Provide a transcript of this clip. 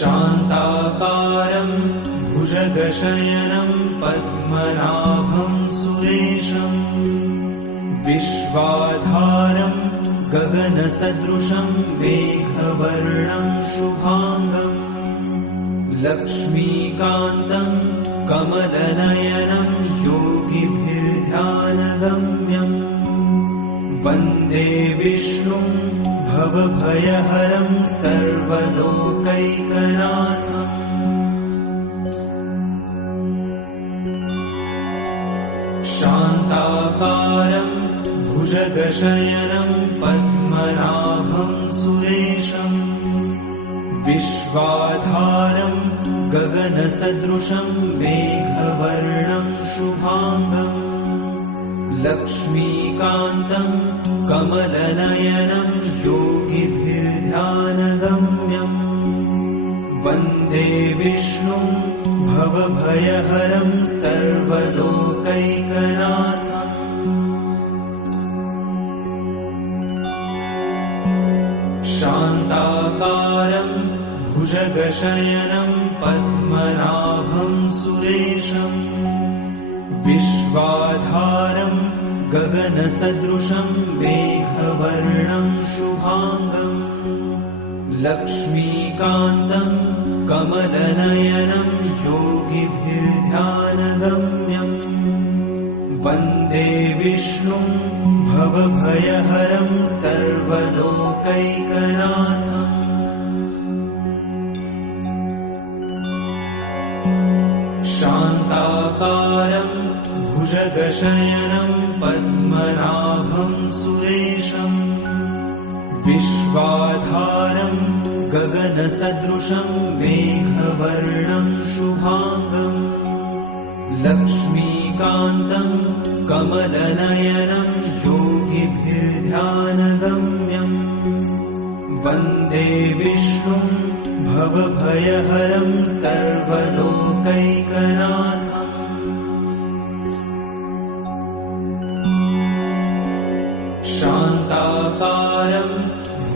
शान्ताकारं भुजगशयनं पद्मनाभं सुरेशं विश्वाधारं गगनसदृशं मेघवर्णं शुभांगं लक्ष्मीकान्तं कमलनयनं योगिभिर्ध्यानगम्यं वन्दे विष्णुं भवभयहरं सर्वलोकैकनाथम् शान्ताकारं भुजगशयनं पद्मनाभं सुरेशं विश्वाधारं गगनसदृशं मेघवर्णं शुभांगं लक्ष्मीकान्तं कमलनयनं योगिभिर्ध्यानगम्यं वन्दे विष्णुं भवभयहरं सर्वलोकैकनाथम् शान्ताकारं भुजगशयनं पद्मनाभं सुरेशं विश्वाधारं गगनसदृशं मेघवर्णं शुभांगं लक्ष्मीकान्तं कमलनयनं योगिभिर्ध्यानगम्यं वन्दे विष्णुं भवभयहरं सर्वलोकैकनाथम् शान्ताकारं भुजगशयनं पद्मनाभं सुरेशं विश्वाधारं गगनसदृशं मेघवर्णं शुभांगं लक्ष्मीकान्तं कमलनयनं योगिभिर्ध्यानगम्यं वन्दे विष्णुं भवभयहरं सर्वलोकैकनाथम्